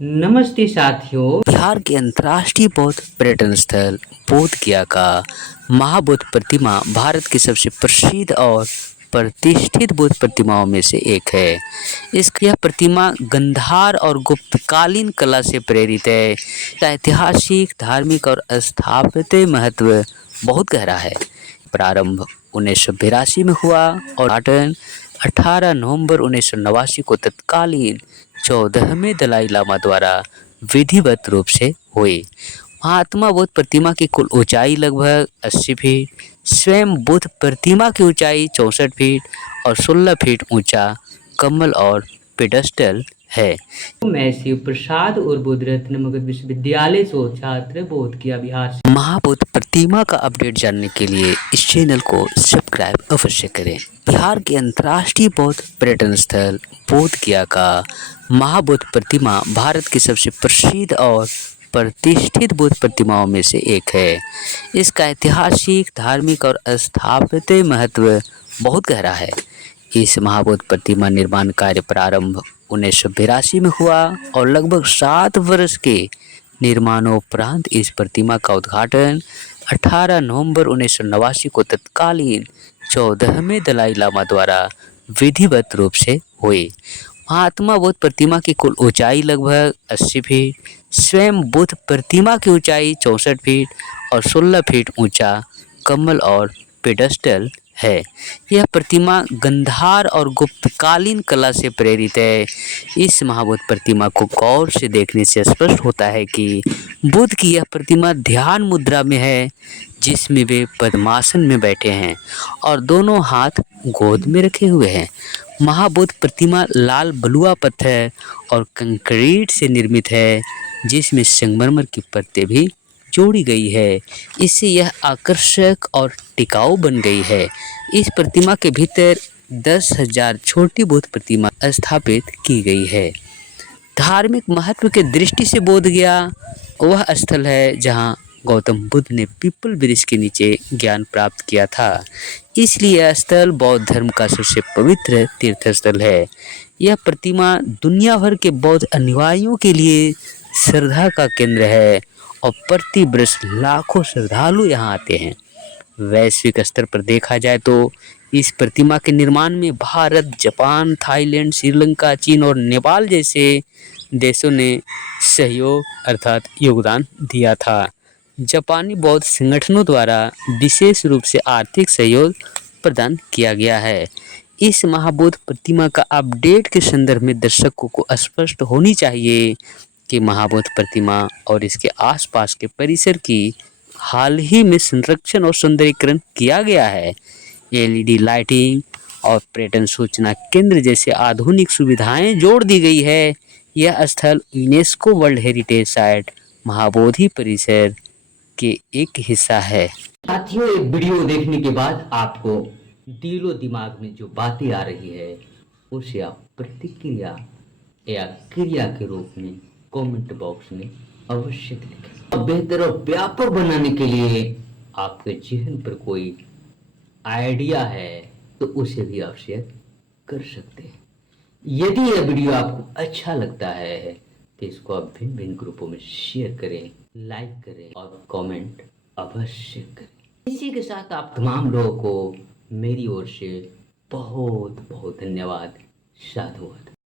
नमस्ते साथियों। बिहार के अंतर्राष्ट्रीय बौद्ध पर्यटन स्थल बोध गया का महाबौद्ध प्रतिमा भारत की सबसे प्रसिद्ध और प्रतिष्ठित बौद्ध प्रतिमाओं में से एक है। यह प्रतिमा गंधार और गुप्तकालीन कला से प्रेरित है। इसका ऐतिहासिक, धार्मिक और स्थापत्य महत्व बहुत गहरा है। प्रारंभ 1982 में हुआ और उद्घाटन 18 नवंबर 1989 को तत्कालीन 14वें दलाई लामा द्वारा विधिवत रूप से हुई। महात्मा बुद्ध प्रतिमा की कुल ऊंचाई लगभग 80 फीट, स्वयं बुद्ध प्रतिमा की ऊंचाई 64 फीट और 16 फीट ऊंचा कमल और पेडस्टल है। मैं शिव प्रसाद और बोध रत्न मगध विश्वविद्यालय से छात्र बोध किया बिहार से। महाबौद्ध प्रतिमा का अपडेट जानने के लिए इस चैनल को सब्सक्राइब अवश्य करें। बिहार के अंतर्राष्ट्रीय बौद्ध पर्यटन स्थल बोध गया का महाबौद्ध प्रतिमा भारत की सबसे प्रसिद्ध और प्रतिष्ठित बौद्ध प्रतिमाओं में से एक है। इसका ऐतिहासिक, धार्मिक और स्थापत्य महत्व बहुत गहरा है। इस महाबौद्ध प्रतिमा निर्माण कार्य प्रारंभ 1982 में हुआ और लगभग 7 वर्ष के निर्माणोपरांत इस प्रतिमा का उद्घाटन 18 नवंबर 1989 को तत्कालीन 14वें दलाई लामा द्वारा विधिवत रूप से हुई। महात्मा बुद्ध प्रतिमा की कुल ऊंचाई लगभग 80 फीट, स्वयं बुद्ध प्रतिमा की ऊंचाई 64 फीट और 16 फीट ऊंचा कमल और पेडस्टल है। यह प्रतिमा गंधार और गुप्तकालीन कला से प्रेरित है। इस महाबौद्ध प्रतिमा को गौर से देखने से स्पष्ट होता है कि बुद्ध की यह प्रतिमा ध्यान मुद्रा में है, जिसमें वे पद्मासन में बैठे हैं और दोनों हाथ गोद में रखे हुए हैं। महाबौद्ध प्रतिमा लाल बलुआ पत्थर और कंक्रीट से निर्मित है, जिसमें संगमरमर की परतें भी जोड़ी गई है। इससे यह आकर्षक और टिकाऊ बन गई है। इस प्रतिमा के भीतर 10,000 छोटी बुद्ध प्रतिमा स्थापित की गई है। धार्मिक महत्व के दृष्टि से बोध गया वह स्थल है जहां गौतम बुद्ध ने पीपल वृक्ष के नीचे ज्ञान प्राप्त किया था। इसलिए यह स्थल बौद्ध धर्म का सबसे पवित्र तीर्थ स्थल है। यह प्रतिमा दुनिया भर के बौद्ध अनुयायियों के लिए श्रद्धा का केंद्र है और प्रति वर्ष लाखों श्रद्धालु यहाँ आते हैं। वैश्विक स्तर पर देखा जाए तो इस प्रतिमा के निर्माण में भारत, जापान, थाईलैंड, श्रीलंका, चीन और नेपाल जैसे देशों ने सहयोग अर्थात योगदान दिया था। जापानी बौद्ध संगठनों द्वारा विशेष रूप से आर्थिक सहयोग प्रदान किया गया है। इस महाबौद्ध प्रतिमा का अपडेट के संदर्भ में दर्शकों को स्पष्ट होनी चाहिए कि महाबौद्ध प्रतिमा और इसके आसपास के परिसर की हाल ही में संरक्षण और सौंदर्यीकरण किया गया है। एलईडी लाइटिंग और पर्यटन सूचना केंद्र जैसे आधुनिक सुविधाएं जोड़ दी गई है। यह स्थल UNESCO world heritage site Mahabodhi परिसर के एक हिस्सा है। साथियों, एक वीडियो देखने के बाद आपको दिलो दिमाग में जो बातें आ रही है उसे आप प्रतिक्रिया या क्रिया के रूप में कमेंट बॉक्स में अवश्य लिखें। और बेहतर और व्यापक बनाने के लिए आपके जहन पर कोई आइडिया है तो उसे भी आप शेयर कर सकते हैं। यदि यह वीडियो आपको अच्छा लगता है तो इसको आप भिन्न भिन्न ग्रुपों में शेयर करें, लाइक करें और कमेंट अवश्य करें। इसी के साथ आप तमाम लोगों को मेरी ओर से बहुत बहुत धन्यवाद। साधुवाद।